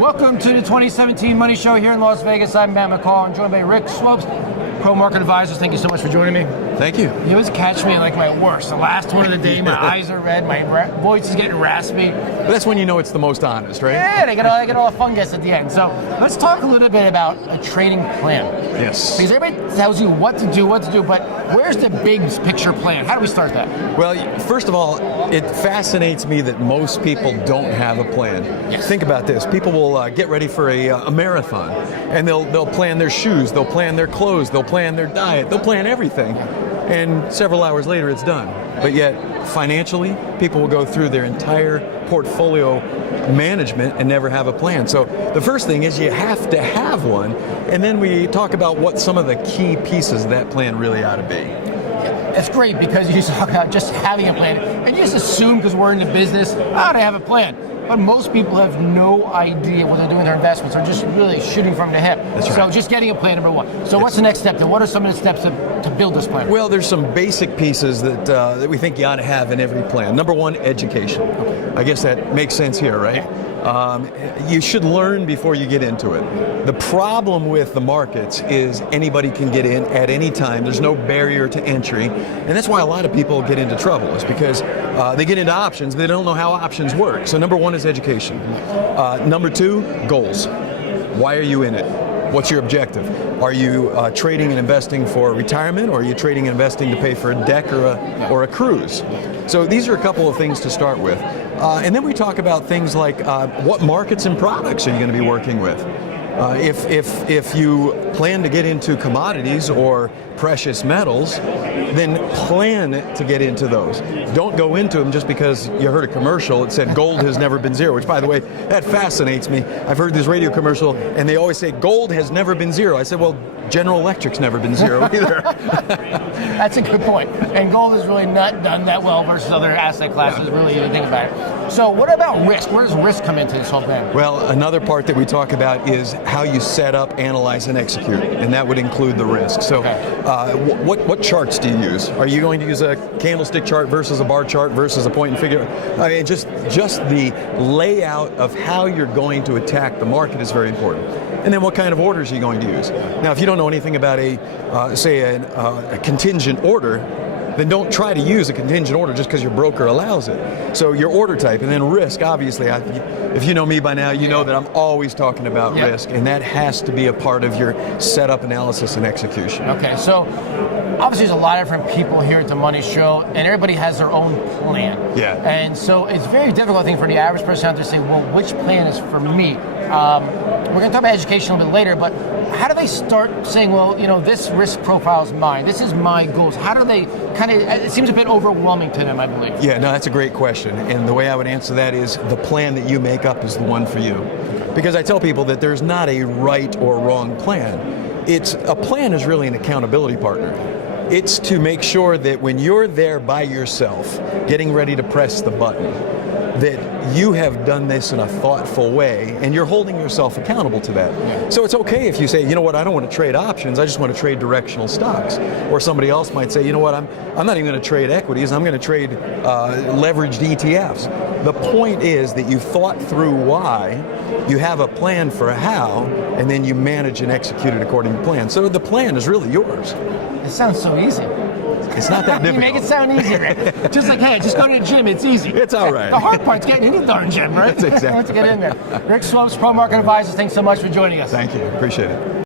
Welcome to the 2017 Money Show here in Las Vegas. I'm Matt McCall. I'm joined by Rick Swope, Pro Market Advisors. Thank you so much for joining me. Thank you. You always catch me at like my worst. The last one of the day, my eyes are red, my voice is getting raspy. But that's when you know it's the most honest, right? Yeah, I get all the fun guests at the end. So let's talk a little bit about a trading plan. Yes. Because everybody tells you what to do, but where's the big picture plan? How do we start that? Well, first of all, it fascinates me that most people don't have a plan. Yes. Think about this. People will get ready for a marathon, and they'll plan their shoes, they'll plan their clothes, they'll plan their diet, they'll plan everything. And several hours later, it's done. But yet, financially, people will go through their entire portfolio management and never have a plan. So the first thing is you have to have one, and then we talk about what some of the key pieces of that plan really ought to be. It's great because you talk about just having a plan, and you just assume because we're in the business, they have a plan. But most people have no idea what they're doing with their investments. They're just really shooting from the hip. That's right. So just getting a plan, number one. So what's the next step then? What are some of the steps to build this plan? Well, there's some basic pieces that we think you ought to have in every plan. Number one, education. I guess that makes sense here, right? You should learn before you get into it. The problem with the markets is anybody can get in at any time. There's no barrier to entry. And that's why a lot of people get into trouble, is because they get into options, but they don't know how options work. So number one is education. Number two, goals. Why are you in it? What's your objective? Are you trading and investing for retirement, or are you trading and investing to pay for a deck or a cruise? So these are a couple of things to start with. And then we talk about things like what markets and products are you going to be working with? If you plan to get into commodities or precious metals, then plan to get into those. Don't go into them just because you heard a commercial that said gold has never been zero, which, by the way, that fascinates me. I've heard this radio commercial, and they always say gold has never been zero. I said, well, General Electric's never been zero either. That's a good point. And gold has really not done that well versus other asset classes, really, if you think about it. So what about risk? Where does risk come into this whole thing? Well, another part that we talk about is how you set up, analyze, and execute, and that would include the risk. So what charts do you use? Are you going to use a candlestick chart versus a bar chart versus a point and figure? I mean, just the layout of how you're going to attack the market is very important. And then what kind of orders are you going to use? Now, if you don't know anything about a contingent order, then don't try to use a contingent order just because your broker allows it. So your order type, and then risk, obviously, if you know me by now, you know that I'm always talking about risk, and that has to be a part of your setup, analysis, and execution. Okay, so obviously there's a lot of different people here at the Money Show, and everybody has their own plan. Yeah. And so it's very difficult, I think, for the average person out there to say, well, which plan is for me? We're going to talk about education a little bit later, but how do they start saying, well, this risk profile is mine, this is my goals? How do they it seems a bit overwhelming to them, I believe. Yeah, no, that's a great question. And the way I would answer that is the plan that you make up is the one for you. Because I tell people that there's not a right or wrong plan. A plan is really an accountability partner. It's to make sure that when you're there by yourself, getting ready to press the button, that you have done this in a thoughtful way, and you're holding yourself accountable to that. So it's okay if you say, you know what, I don't want to trade options, I just want to trade directional stocks. Or somebody else might say, you know what, I'm not even going to trade equities, I'm going to trade leveraged ETFs. The point is that you thought through why, you have a plan for how, and then you manage and execute it according to plan. So the plan is really yours. It sounds so easy. It's not that difficult. You make it sound easy, Rick. Just like, hey, just go to the gym, it's easy. It's all right. The hard part's getting in the darn gym, right? That's exactly to get in there. Rick Swope, Pro Market Advisors, thanks so much for joining us. Thank you. Appreciate it.